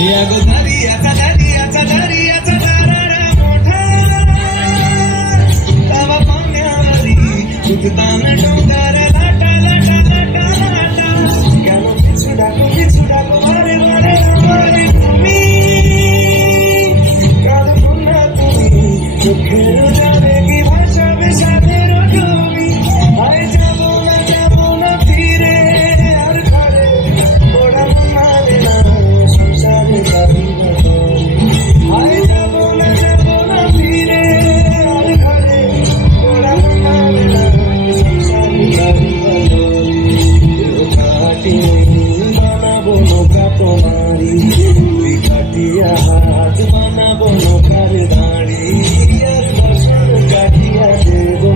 दरियाचा दरियाचा दरियाचा दारारा मोठा तवा पाण्यावरी उगताना डोंगर लाटा लाटा लाटा लाटा गेलो पिछू डाको अरे अरे अरे तुम्ही काल पुन्हा तुम्ही चोखेर जाने की भाषा बेसाते रोजोमी आए जाबो ना फिरे हर घरे थोड़ा मारे ना संसार करी ना आए जाबो ना फिरे हर घरे थोड़ा मारे ना संसार करी ना काटी बनाबो नौका तुम्हारी काटिया हाथ बनाबो नौकार दाढ़ी यार बसन काटिया देबो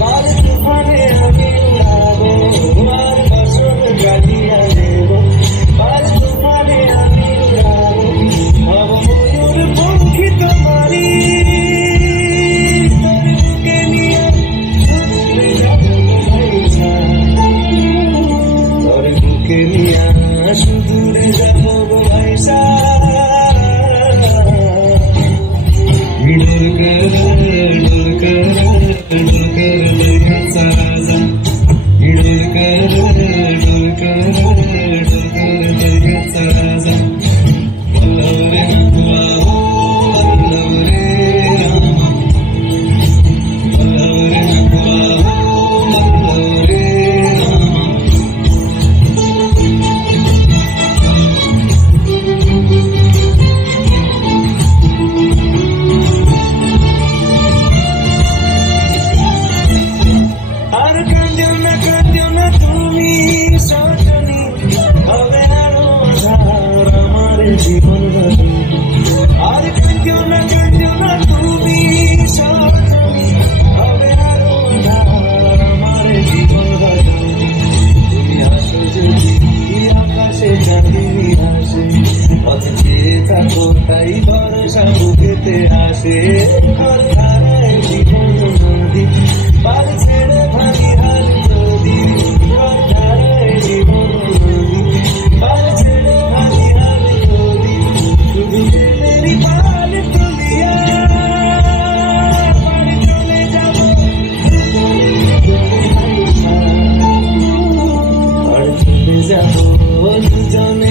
बार तूफाने हमें उड़ाबो बार बसन काटिया देबो बार तूफाने हमें उड़ाबो अब मयूर पंखी तुम्हारी तोर के लिए सुनने जाबो भाईसा तोर के लिए सुदूरे जाबो भाईसा डुलकर दरियाचा राजा डुलकर दरियाचा राजा वल्लभ रे नकुआ हो वल्लभ रे रामा वल्लभ रे नकुआ हो वल्लभ रे रामा कांद्योना তুমি সজনী হবে আরো আধার আমার জীবন বাঁধি আর কাंद्योना তুমি সজনী হবে আরো আধার আমার জীবন বাঁধি তুমি আসো যদি আকাশে চাঁদি আসে পথ চেয়ে থাকো তাই ভরসা বুকেতে আসে ঘর ধারায় জীবন নদী পার ছেড়ে ভাঙি হার নদী ঘর ধারায় জীবন নদী পার ছেড়ে ভাঙি হার নদী শুধু মেরি পাল তুলিয়া পাড়ি চলে যাবো আর চলে যাবো দুজনে